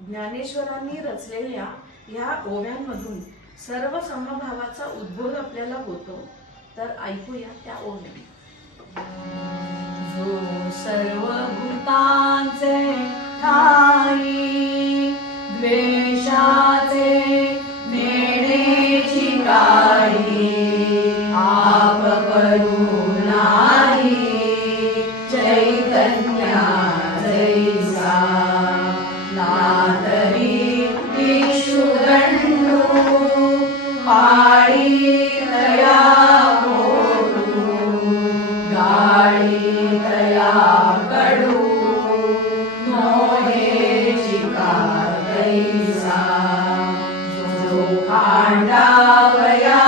ज्ञानेश्वरांनी रचलेल्या ह्या ओव्यांमधून सर्व समभावाचा उद्बोध आपल्याला होतो। तर ऐकूया त्या ओव्या। जो सर्व भूतांचे ठाई द्वेषाचे नेण्याची काही आप करू नाही चैतन्या जैसा नातरी विश्वगंडू पाळी तया गाळी तया कडू नोहे चिका तैसा जो खांडावया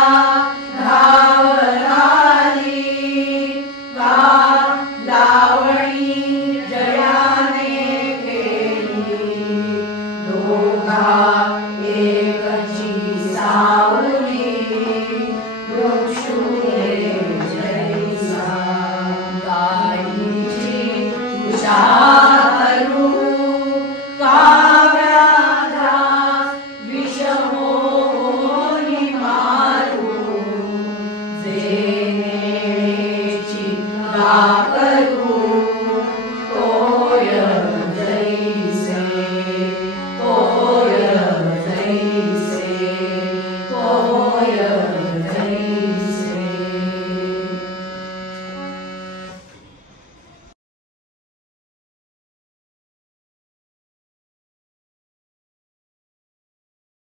धाव झाली का लावणी जयाने केली दोघा एकची सावली वृक्षुले जैसा गायीची उषारू काव्याधा विषमोनी मारू जे नेण्याची